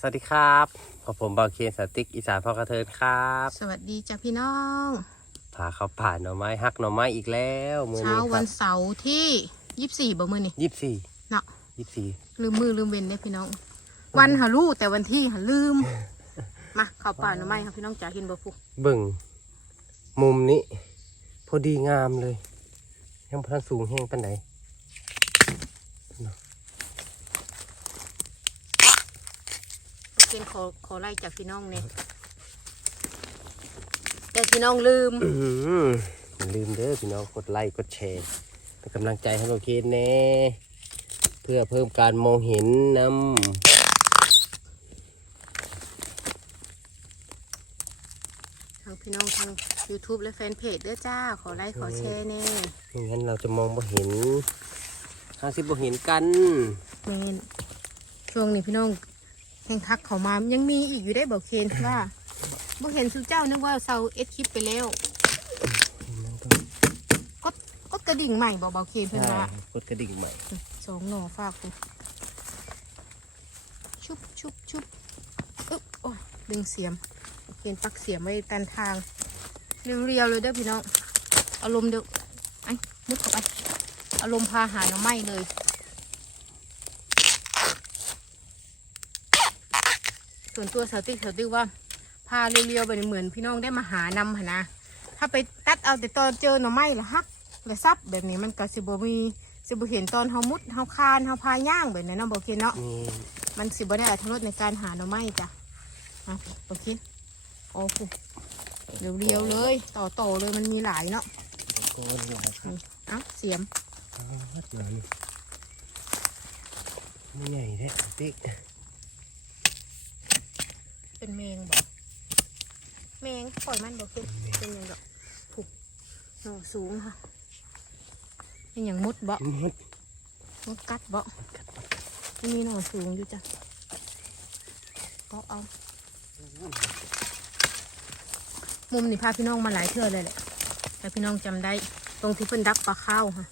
สวัสดีครับกับผมบาวเคนสติกอีสานพ่อกระเทินครับ สวัสดีจ้ะพี่น้องพาเขาผ่านหน่อไม้ฮักหน่อไม้อีกแล้วมือเช้านี้ควัรับนเสาร์ที่ยี่สี่บ่มือนี่ยี่สิบสี่เนาะยี่สิบสี่ลืมมือลืมเว้นได้พี่น้อง วันหาลูแต่วันที่หาลืม มาเข้าป่าหน่อไม้ครับพี่น้องจ๋าเห็นบ่ฟุกเบิ่งมุมนี้ พอดีงามเลยยังพันสูงแห้งปันไหน เกณฑ์ขอขอไล่จากพี่น้องเนี่ยแต่พี่น้องลืมอื้อหืออย่าลืมเด้อพี่น้องกดไลค์กดแชร์เป็นกำลังใจให้เราเคนแน่เพื่อเพิ่มการมองเห็นนทางพี่น้องทาง YouTube และแฟนเพจเด้อจ้า ขอไลค์ขอแชร์แน่ำไม่งั้นเราจะมองบ่เห็นห้าสิบบ่เห็นกันแมนช่วงนี้พี่น้อง แห่งทักเขามายังมีอีกอยู่ได้บอกเคนว่าบ่เห็นสุเจ้านึกว่าเซาเอ็ดคลิปไปแล้ว กดกดกระดิ่งใหม่บอกเบาเคนเพื่อนใช่ว่า กดกระดิ่งใหม่สองหน่อฝากกูชุบชุบชุบอึ๊บโอ้ยดึงเสียมเคนปักเสียมไว้ตันทาง เรียวๆเลยเด้อพี่น้อง อารมณ์เดี๋ยวไอ้มุดเข้าไป อารมณ์พาหาหน่อไม้เลย ส่วนตัวสาวติ๊กสาวติ๊กว่าพาเรียวๆไปเหมือนพี่น้องได้มาหานำหนนะถ้าไปตัดเอาแต่ตอนเจอหน่อไม้ละฮักละซับแบบนี้มันก็สิบ่มีสิบ่เห็นตอนเฮามุดเฮาคานเฮาพาย่างแบบนี้เนาะบ่เคนเนาะนี่มันสิบ่ได้อรรถรสในการหาหน่อไม้จ้ะเอาบ่เคนโอ้โหเรียวๆเลย ต่อโตๆเลยมันมีหลายเนาะโกนหลายครับนี่เอ้าเสียมอ้าววัดหน่อยไม่ใหญ่แท้ติ๊ก เป็นแมงบ่แมงปล่อยมันบ่เคนเป็นหยังดอกผูกหน่อสูงค่ะเป็นหยังมุดบ่มดมุดกัดบ่มีหน่อสูงอยู่จ้ะก็เอามุมนี่พาพี่น้องมาหลายเทื่อเลยแหละแต่พี่น้องจำได้ ตรงที่เพิ่นดักปลาข้าวค่ะ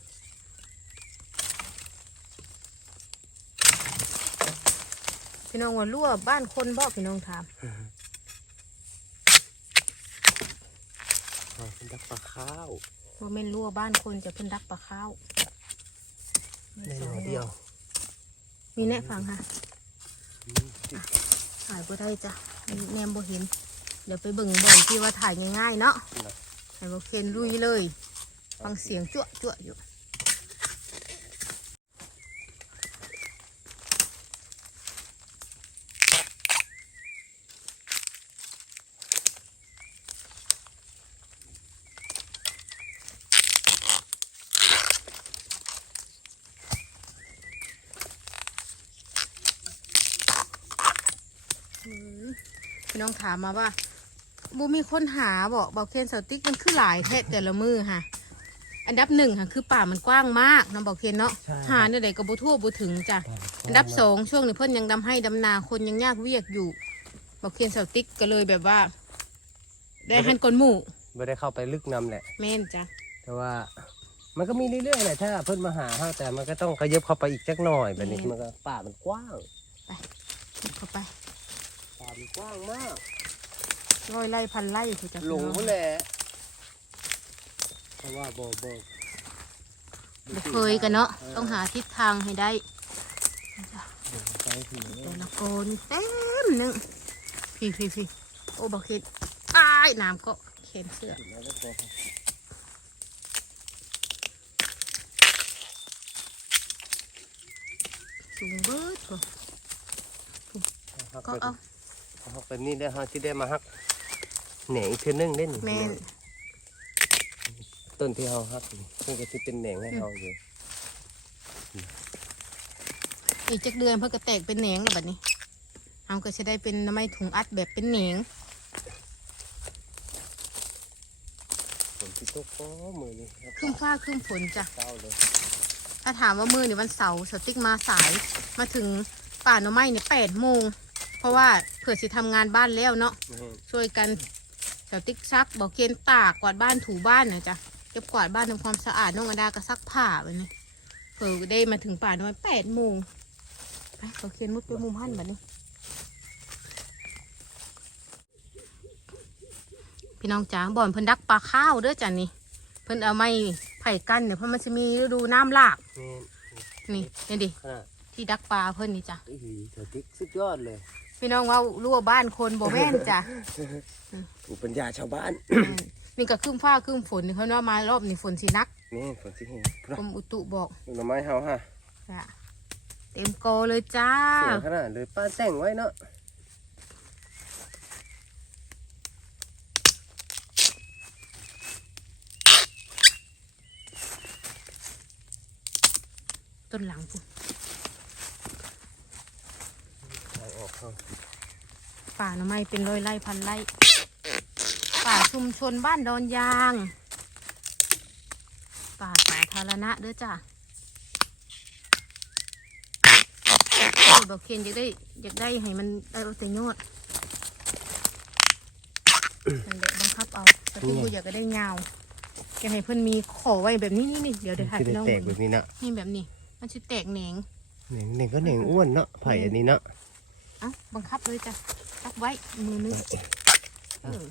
พี่น้องว่ารั่วบ้านคนบ่พี่น้องถามอ๋อเป็นดักปลาข้าวว่าแม่นรั่วบ้านคนจะเพิ่นดักปลาข้าวในหน่อเดียว มีแน่ฟังค่ะถ่ายบ่ได้จ้ะมีแนมบ่เห็น เดี๋ยวไปเบิ่งบ่อนที่ว่าถ่ายง่ายๆเนาะให้บ่เคนลุยเลย ฟังเสียงจั่วจั่วอยู่ อืม พี่น้องถามมาว่าบูมีคนหาบอกบอกเคนสติ๊กมันคือหลายแท้แต่ละมือค่ะ อันดับหนึ่งค่ะคือป่ามันกว้างมากน้องบอกเคนเนาะหาเนี่ยใดก็บ่ทั่วบ่ถึงจ้ะอันดับสองช่วงนี้เพิ่นยังดำให้ดำนาคนยังยากเวียกอยู่ บอกเคนสติ๊กก็เลยแบบว่า ได้หันก้นหมู่ไม่ได้เข้าไปลึกนำแหละ แม่นจ้ะแต่ว่า มันก็มีเรื่อยๆแหละถ้าเพิ่นมาหาเขาแต่มันก็ต้องขยับเข้าไปอีกจักหน่อยแบบนี้มันก็ป่ามันกว้าง เข้าไปป่ามัน กว้างมากร้อยไร่พันไร่ถูกจ้ะหลงพี่หมน้อดแหละเพราะว่าโบโบบ่เคยกันเนาะต้องหาทิศทางให้ได้ไปถึงแต่ละคนเต็มหนึ่งพี่พี่พี่โอ้บอกเห็นอ้ายน้ำก็เข็นเสื้อสูงเบิดก็ก็เอา เขาเป็นนี่ได้ฮะที่ได้มาฮักแหน่งอีกเทื่อนึงเล่นแม่น ต้นที่เขาฮักนี่เพิ่นก็จะเป็นแหน่งให้เขาอยู่อีกจักเดือนเพื่อก็แตกเป็นแหนงแล้วบัดนี้เอาก็จะได้เป็นน้ำไม้ถุงอัดแบบเป็นแหนงฝนที่ตกก็มือนี่ครับครึ่งฟ้าครึ่งฝนจ้ะเศร้าเลยถ้าถามว่ามือเนี่ยวันเสาร์สติ๊กมาสายมาถึงป่าหน่อไม้เนี่ยแปดโมง เพราะว่าเผื่อสิทำงานบ้านแล้วเนาะแม่นช่วยกันเดี๋ยวติ๊กซักบอกเกณฑ์ตากกวาดบ้านถูบ้านนะจ๊ะเก็บกวาดบ้านทำความสะอาดน้องอดาก็ซักผ้าไปนี่เผื่อได้มาถึงป่าน้อยแปดโมงไปเขาเขียนมุดไปมุมหันแบบนี้ พี่น้องจ๋าบ่อนเพิ่นดักปลาข้าวเด้อจ้ะนี่เพิ่นเอาไม้ไผ่กันเนี่ยเพราะมันจะมีฤดูน้ำหลากนี่นี่นี่ดิ ขนาดที่ดักปลาเพิ่นนี่จ้ะไอ้หีสติ๊กสุดยอดเลย พี่น้องว่ารั่วบ้านคนบ่แม่นจ้ะ อุปัญญาชาวบ้านอืมนี่ก็ครึ้มฟ้าครึ้มฝนนี่เขาว่ามารอบนี้ฝนสินักนี่ฝนสิเห็นกรมอุตุบอกหน่อไม้เฮาฮะจ้ะเต็มโกเลยจ้าสวยขนาดเลยป้าแต่งไว้เนาะต้นหลังพุ่น เอาออกเข้า ป่าหน่อไม้เป็นร้อยไร่พันไร่ป่าชุมชนบ้านดอนยาง ป่าสาธารณะเด้อจ้ะบอกเคนอยากได้อยากได้ให้มันได้เอาแต่ยอดนั่นแหละบังคับเอาแต่ที่กูอยากจะได้ยาวอยากให้เพื่อนมีขอไว้แบบนี้นี่นี่เดี๋ยวเดี๋ยวถ่ายคือพี่ได้น้องแตกดูแบบนี้เนาะนี่แบบนี้ มันจะแตกแหนงหนึ่งหนึ่งก็หนึ่งอ้วนเนาะไผ่อันนี้เนาะ เอ้าบังคับเลยจ้ะจับไว้มือนึงเออ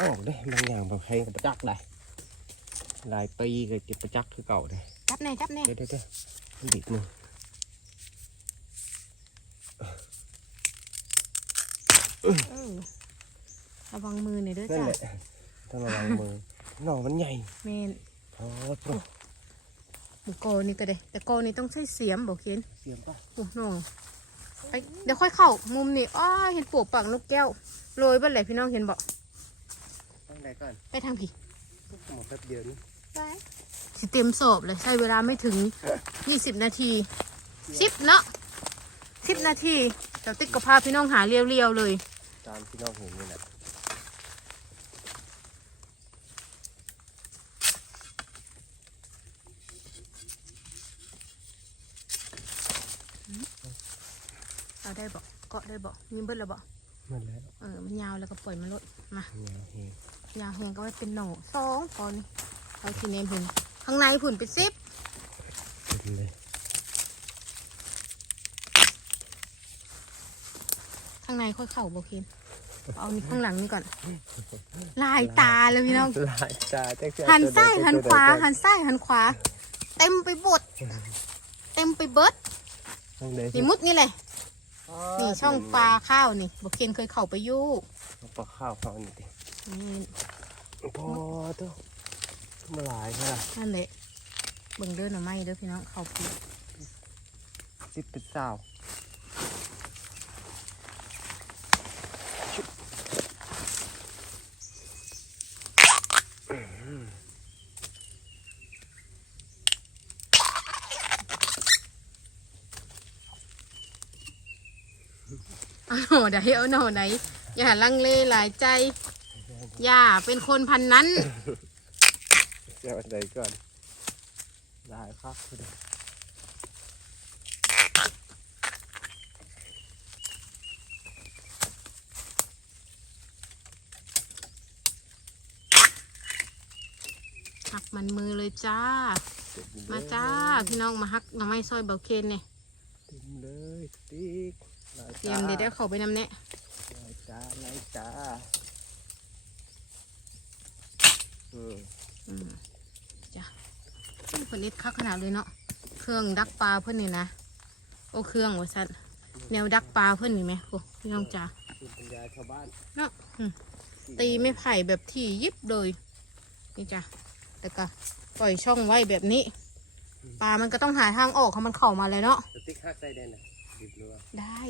บอกได้บางอย่างบางใครกับประจักษ์ได้หลายปีก็เก็บประจักษ์คือเก่าเลยจับแน่จับแน่เดี๋ยวเดี๋ยวเดี๋ยวมันดิดมือเออระวังมือหน่อยเด้อนั่นจ้ะแหละต้องระวังมือหน่อมันใหญ่เมนพอปะหมู โกนี่ก็ได้แต่โกนี่ต้องใช้เสียมบอกเขียนเสียมปะโอ้น้องไปเดี๋ยวค่อยเข้ามุมนี่อ้อเห็นปวกปากนกแก้วโรยบ้านไหนพี่น้องเห็นบอกตั้งไหนก่อนไปทางผีหมดแป๊บเดียวนี่สิเต็มสอบเลยใช้เวลาไม่ถึงยี่สิบนาทีสิบเนาะสิบนาทีเจ้าติ๊กก็พาพี่น้องหาเรียวๆเลย ตามที่น้องเห็นนี่แหละ เอาได้บอก เกาะได้บอกมีเบิดแล้วบอกมันแล้วเออมันยาวแล้วก็ปล่อยมันลดมาเนี่ยเฮ้ยยาวแหงก็ไว้เป็นหน่อสองพอนี่เอาทีเนมผุนข้างในผุนเป็นซิปเป็นเลยข้างในค่อยเข่าโบเคนเอานี่ข้างหลังนี่ก่อน ลายตาเลยพี่น้องลายตาแจ๊กหันซ้ายหันขวาหันซ้ายหันขวา เต็มไปบด เต็มไปเบิดช่องใดนี่มุดนี่เลย นี่ช่องปลาข้าวนี่โบเคนเคยเข้าไปอยู่ปลาข้าวเขานี่ดินี่พอตัวมาหลายค่ะนั่นแหละเบิ่งเด้อหน่อไม้เด้อพี่น้องเข้าไปสิบเป็นสาว เอาหน่อใดเอาหน่อไหนอย่าลังเลหลายใจ อย่าเป็นคนพันนั้น เดี๋ยวอันใดก่อนหลายครับคือเด้อหักมันมือเลยจ้าเต็เลยมาจ้า พี่น้องมาฮักหน่อไม้ซอยเบาเคนเนี่ย เต็มเลยติ๊กหลาย เตรียมเดี๋ยวได้เข้าไปนำแน่หลายจ้าหลายจ้าอืมอืมจ้ะเพิ่นเอ็ดคักขนาดเลยเนาะเครื่องดักปลาเพิ่นนี่นะโอ้เครื่องว่าสัตว์แนวดักปลาเพิ่นนี่ไหมโอ้พี่น้องจ้าคุณปัญญาชาวบ้านเนาะอืมตีไม่ไผ่แบบที่ยิบเลยนี่จ้ะแต่ก็ปล่อยช่องไว้แบบนี้ปลามันก็ต้องหาทางออกให้มันเข้ามาเลยเนาะ สติ๊กฮักใส่แดนน่ะดิบเรือได้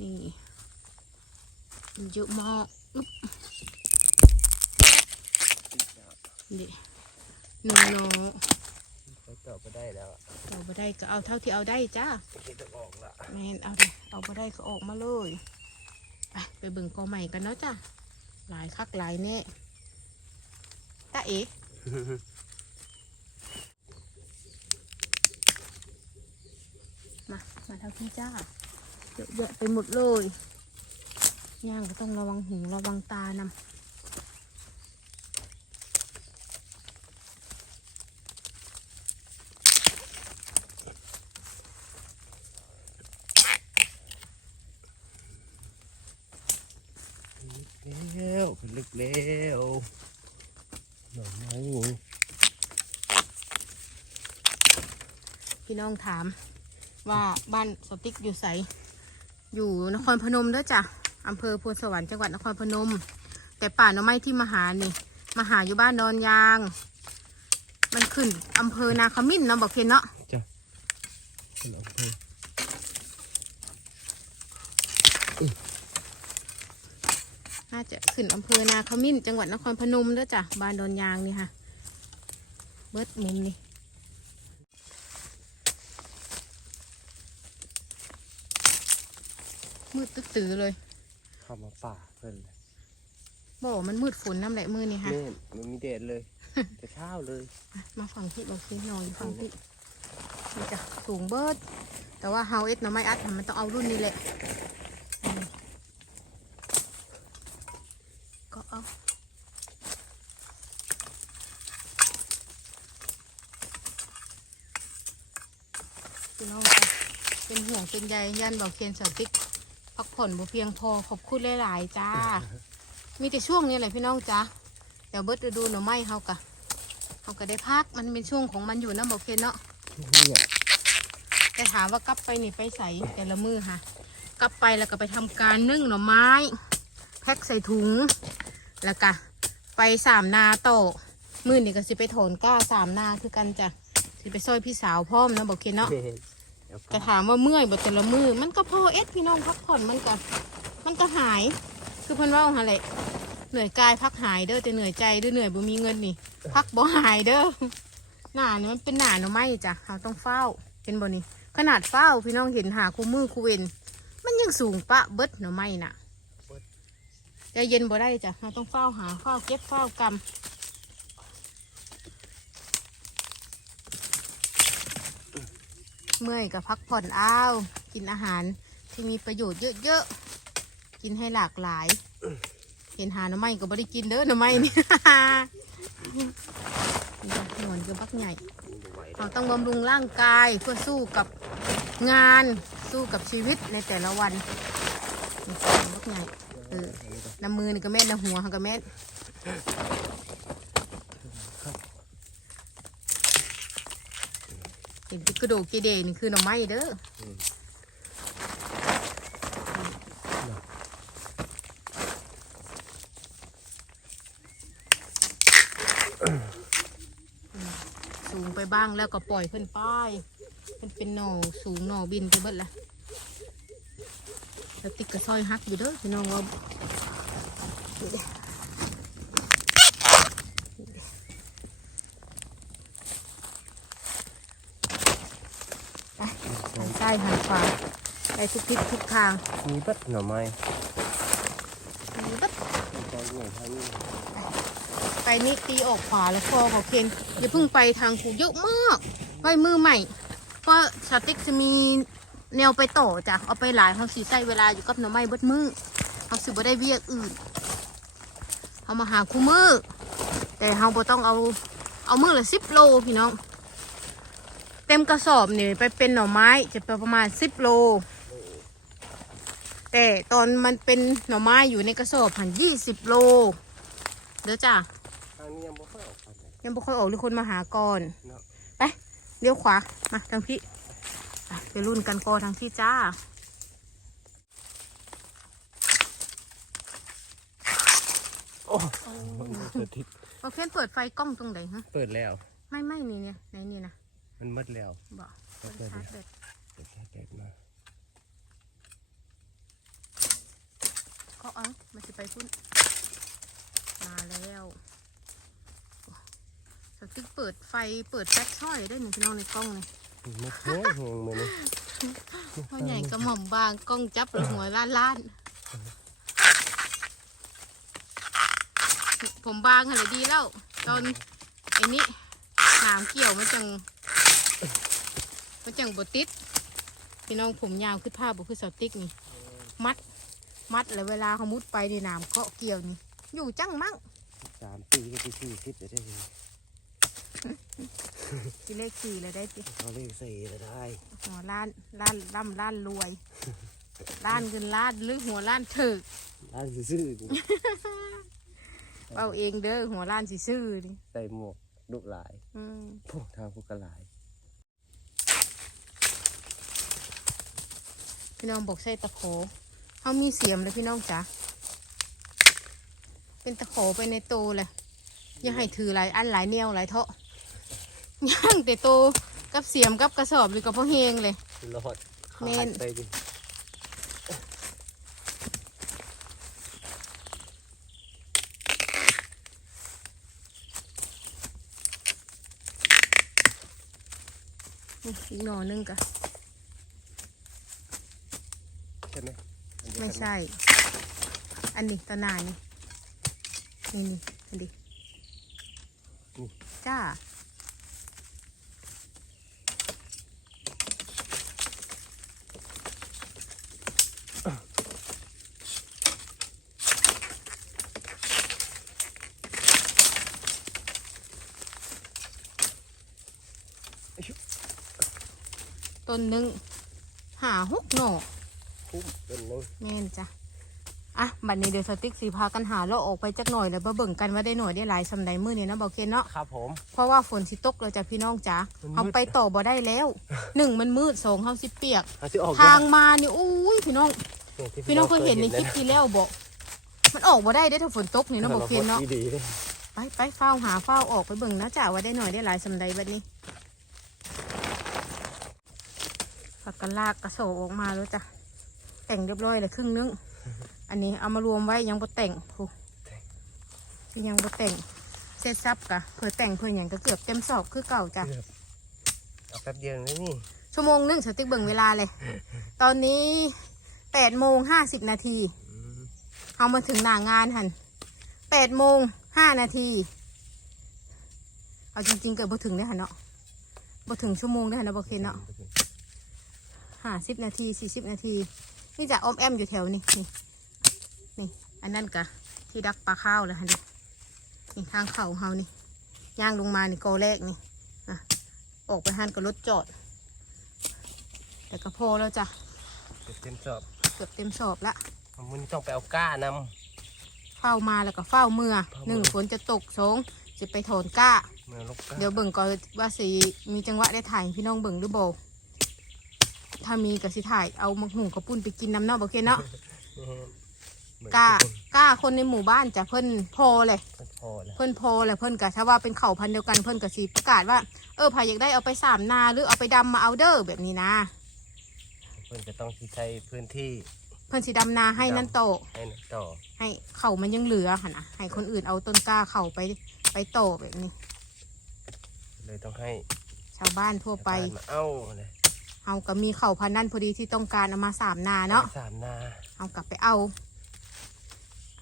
นี่เยอะมากอึ๊บติ๊กแล้วนี่หนึ่งโลเขาตอบมาได้แล้วอะเอาไปได้ก็เอาเท่าที่เอาได้จ้าคิดจะออกละแมนเอาดิเอาไปได้ก็ออกมาเลยไปไปเบิ่งกอใหม่กันเนาะจ้ะหลายคักหลายแน่ตาเอ๋มา มาเท่าที่จ้า เยอะแยะไปหมดเลยย่างก็ต้องระวังหูระวังตานำแล้วขึ้นลึกแล้วหนอไม้พี่น้องถามว่าบ้านสติ๊กอยู่ไส อยู่นครพนมเด้อจ้ะอำเภอพลสวรรค์จังหวัดนครพนม แต่ป่าหน่อไม้ที่มาหานี่มาหาอยู่บ้านดอนยาง มันขึ้นอำเภอนาขมิ้นเนาะบอกเพียนเนาะจ้ะเป็นอำเภอน่าจะขึ้นอำเภอนาขมิ้น จังหวัดนครพนมเด้อจ้ะบ้านดอนยางนี่ค่ะ เบิดมุมนี่ มืดตื้อๆเลย เข้ามาป่าเพิ่นเลยบอกมันมืดฝนน้ำแหละมือนี่ค่ะแม่นมันมีแดดเลยจะเช้าเลยมาฝั่งที่บอกซินอนอยู่ฝั่งที่นี่จ้ะสูงเบิด แต่ว่าเฮาเอ็ดเนาะไม่อัดมันต้องเอารุ่นนี้แหละอืมก็เอาพี่น้องจ้ะเป็นห่วงเป็นใยยันบอกเคียนสาวติ๊ก พักผ่อนบ่เพียงพอขอบคุณหลายๆจ้า มีแต่ช่วงนี้แหละพี่น้องจ้าเดี๋ยวเบิดฤดูหน่อไม้เฮากะเฮาก็ได้พักมันเป็นช่วงของมันอยู่นะบอกเคนเนาะเนี่ยแต่ถามว่ากลับไปนี่ไปใส่แต่ละมือค่ะ กลับไปแล้วก็ไปทำการนึ่งหน่อไม้ แพ็คใส่ถุง แล้วก็ไปสามนาโตอมือนี่ก็สิไปถอนก้าสามนาคือกันจ้ะสิไปซอยพี่สาวพร้อมนะบอกเคนเนาะแม่นเดี๋ยว ก็ถามว่าเมื่อยบ่แต่ละมือ มันก็พอเอ็ดพี่น้องพักผ่อนมันก็มันก็หาย คือเพิ่นเว่าหั่นแหละเหนื่อยกายพักหายเด้อแต่เหนื่อยใจเด้อเหนื่อยบ่มีเงินนี่ พักบ่หายเด้อหน้านี่มันเป็นหน้าหน่อไม้จ้ะเราต้องเฝ้าเห็นบ่นี่ขนาดเฝ้าพี่น้องเห็นหาคู่มือคู่เวนมันยังสูงปะเบิดหน่อไม้น่ะใจเย็นบ่ได้จ้ะเราต้องเฝ้าหาเฝ้าเก็บเฝ้ากำ เมื่อยก็พักผ่อนอ้าว กินอาหารที่มีประโยชน์เยอะๆ กินให้หลากหลาย เห็นหาหน่อไม้ก็บ่ได้กินเด้อหน่อไม้นี่นี่จ้ะหนวลคือบักใหญ่ เราต้องบำรุงร่างกายเพื่อสู้กับงานสู้กับชีวิตในแต่ละวันนี่บักใหญ่เออน้ำมือนี่ก็แม่นน้ำหัวก็แม่น เห็นที่กระโดดเกเดนี่คือหน่อไม้เด้อสูงไปบ้างแล้วก็ปล่อยเพิ่นป้ายมันเป็นหน่อสูงหน่อบินไปเบิดละแล้วติดกระซอยฮักอยู่เด้อพี่น้องว่าปหัน ซ้ายหันขวาไปทุกทิศทุกทางมีเบัดหน่อไม้มีเบิดใจเหนื่อยทางนี้ไปนี่ตีออกขวาแล้วคอเขาเคนอย่าเพิ่งไปทางคูเยอะมากไว้มือใหม่เพราะสติ๊กจะมีแนวไปต่อจ้ะเอาไปหลายเขาสีใส่เวลาอยู่กับหน่อไม้เบิดมือเขาสิบ่ได้เวียกอื่นเขามาหาคู่มือแต่เขาบ่ต้องเอาเอามือละสิบโลพี่น้องเต็มกระสอบเนี่ยไปเป็นหน่อไม้จะไปประมาณสิบโล แต่ตอนมันเป็นหน่อไม้อยู่ในกระสอบหันยี่สิบโลเด้อจ้ะทางนี้ยังบ่ค่อยออกไปไหนยังบ่ค่อยออกหรือคนมาหาก่อนเนาะไปเลี้ยวขวามาทางพี่ไปไปรุ่นกันกอทางพี่จ้าโอ้เปิดทิศโอเคเปิดไฟกล้องตรงไหนฮะเปิดแล้ว ไม่ไม่นี่เนี่ยไหนนี่นะ มันมืดแล้วบอกเปิเปิดดเลยชาร์จแบตเดี๋ยวแค่แดดมาก็เอามาสิไปพุ่นมาแล้วสติ๊กเปิดไฟเปิดแฟลชช่อยได้หนึ่งพี่น้องในกล้องเลยมืดแห้งแหงมือนี่พ่อใหญ่กระหม่อมบางกล้องจับแล้วหัวล้านล้านผมบางขนาดดีแล้ว ตอนไอ้นี้หางเกี่ยวมันจัง มันจังบติดพี่น้องผมยาวขึ้นผ้าบุคือสติ๊กนี่ มัด มัดแล้วเวลาเขามุดไปในน้ำเกาะเกี่ยวนี่ อยู่จังมั่งสามปีก็ไปสี่สิบจะได้เลยทีเลขสี่เลยได้จิเขาเรียกสี่จะได้หัวล้านล้านร่ำล้านรวยล้านเงินล้านหรือหัวล้านถึกร้านซื่อๆนี่เอาเองเด้อหัวล้านสิซื้อนี่ใส่หมวกดุหลายอืมพวกทางพวกกระหลาย พี่น้องบอกใส่ตะโขเขามีเสียมเลยพี่น้องจ๋าเป็นตะโขไปในโตเลยอย่าให้ถือหลายอันหลายแนวหลายเทาะย่างแต่โตกับเสียมกับกระสอบหรือกับพ่อเฮงเลยรอดขาแม่ดนไปดินี่อีกหน่อนึงกะ ใช่ไหมอันเดียวกัน ไม่ใช่ อันนี้ตะนายนี่นี่นี่อันนี้นี่ จ้า ต้นหนึ่งหาหกหน่อ คุ้มเป็นนึงแม่นจ้ะอะบัดนี้เดี๋ยวสติ๊กสีพากันหาเลาะออกไปจักหน่อยแล้วมาเบิ่งกันว่าได้หน่อยได้หลายสำใดมือนี่นะบอกเคนเนาะครับผม เพราะว่าฝนสิตกแล้วจ้ะพี่น้องจ๋ามันมืด เอาไปต่อบ่ได้แล้วหนึ่งมันมืดสองเฮาสิเปียกเอาสิออกทางมานี่อุ้ยพี่น้อง เนี่ยที่พี่น้องเคยเห็นในคลิปแล้วที่แล้วบอกมันออกบ่ได้ได้อถ้าฝนตกนี่เนาะบอกเคนเนาะ ดีๆเลยไปไปเฝ้าหาเฝ้าออกไปเบิ่งนะจ้ะว่าได้หน่อยได้หลายสำใดบัดนี้ผักกันลากกระโสออกมาแล้วจ้ะ แต่งเรียบร้อยเลยครึ่งนึง อันนี้เอามารวมไว้ยังบ่แต่งโอ้ที่ยังบ่แต่งเสร็จซับกะเพื่อแต่งเพื่ออย่างก็เกือบเต็มสอบคือเก่าจ้ะเอาแป๊บเดียวเลยนี่ชั่วโมงหนึงสติ๊กเบิ่งเวลาเลย ตอนนี้แปดโมงห้าสิบนาทีอืมเอามาถึงหน้างานหันแปดโมงห้านาทีเอาจริงๆเกิดบ่ถึงเนี่ยหันเนาะบ่ถึงชั่วโมงเนี่ยหันเนาะบ่เคนเนาะห้าสิบนาทีสี่สิบนาที นี่จะออมแอมอยู่แถวนี้นี่นี่อันนั้นกะที่ดักปลาข้าวแล้วฮะนี่นี่ทางเข่าเฮานี่ย่างลงมานี่กอแรกนี่อะออกไปหันกับรถจอด แต่ก็พอแล้วจ้ะเต็มสอบเกือบเต็มสอบละมันต้องไปเอาก้านเฝ้ามาแล้วก็เฝ้าเมื่อเฝ้าหนึ่งเมื่อฝนจะตกสองจะไปถอนก้าำเมื่อลบก้า เดี๋ยวเบิ่งก่อนว่าสิมีจังหวะได้ถ่ายให้พี่น้องเบิ่งหรือบ่ ถ้ามีก็สิถ่ายเอามักหุงกระปุ้นไปกินน้ำเนาะบ่เคนเนาะเหมือนกล้าทุคนกล้าคนในหมู่บ้านจะเพิ่นพอเลยมันพอแล้วเพิ่นพอเลยเพิ่นก็ถ้าว่าเป็นเข่าพันธุ์เดียวกันเพิ่นก็สิประกาศว่าเออพายอยากได้เอาไปสามนาหรือเอาไปดำมาเอาเด้อแบบนี้นะ เพื่อนจะต้องที่ใช้พื้นที่เพิ่นสิดำนาให้นั่นโตให้นะต่อให้เข่ามันยังเหลือค่ะนะให้คนอื่นเอาต้นกล้าเข่าไปไปโตแบบนี้ เลยต้องให้ชาวบ้านทั่วไป ชาวบ้านมาเอาเลย เอาก็มีเข่าพันธุ์นั่นพอดีที่ต้องการเอามาสามนาเนาะสามนา เอากลับไปเอา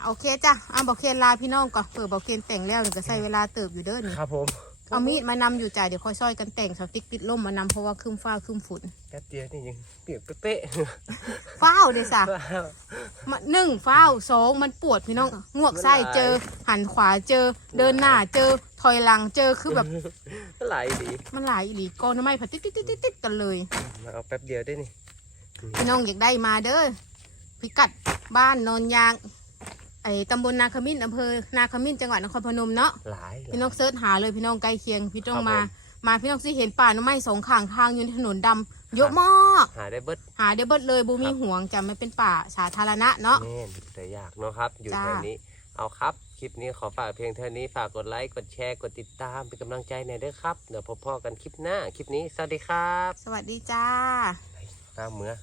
โอเคจ้ะเอาบอกเคนลาพี่น้องก่อนเปิดบอกเคนแต่งแล้วนี่ก็ใช้เวลาเติบอยู่เด้อนี่ครับผม เอามีดมานำอยู่จ้ะเดี๋ยวค่อยซ้อยกันแต่งสติ๊กติดล่มมานำเพราะว่าครึ้มฟ้าครึ้มฝนแป๊บเดียวนี่ยังเปียกเป๊ะฟ้าวเด้อจ้ะๆมาหนึ่งฟ้าวสองมันปวดพี่น้องงวกไส้เจอ หันขวาเจอ เดินหน้าเจอถอยหลังเจอคือแบบไหลายดีมันหลายอีหลีกอนไม้ผัดติดติดติดติดกันเลย มาเอาแป๊บเดียวได้นี่พี่น้องอยากได้มาเด้อพิกัดบ้านโนนยาง ไอ้ตำบลนาคามินอำเภอนาคามินจังหวัดนครพนมเนาะหลายพี่น้องเสิร์ชหาเลยพี่น้องใกล้เคียงพี่น้องครับมาผมมาพี่น้องสิเห็นป่าหน่อไม้สองข้างทางอยู่ในถนนดำเยอะมากหาได้เบิด หาได้เบิดเลยบูมีครับห่วงจะไม่เป็นป่าสาธารณะเนาะแน่นแต่อยากเนาะครับ อยู่จ้า แถวนี้ เอาครับ คลิปนี้ขอฝากเพียงเท่านี้ฝากกดไลค์ กดแชร์ กดติดตาม เป็นกำลังใจในอยเด้อครับ เดี๋ยวพบพ่อกันคลิปหน้า คลิปนี้ สวัสดีครับสวัสดีจ้า ตามเมือ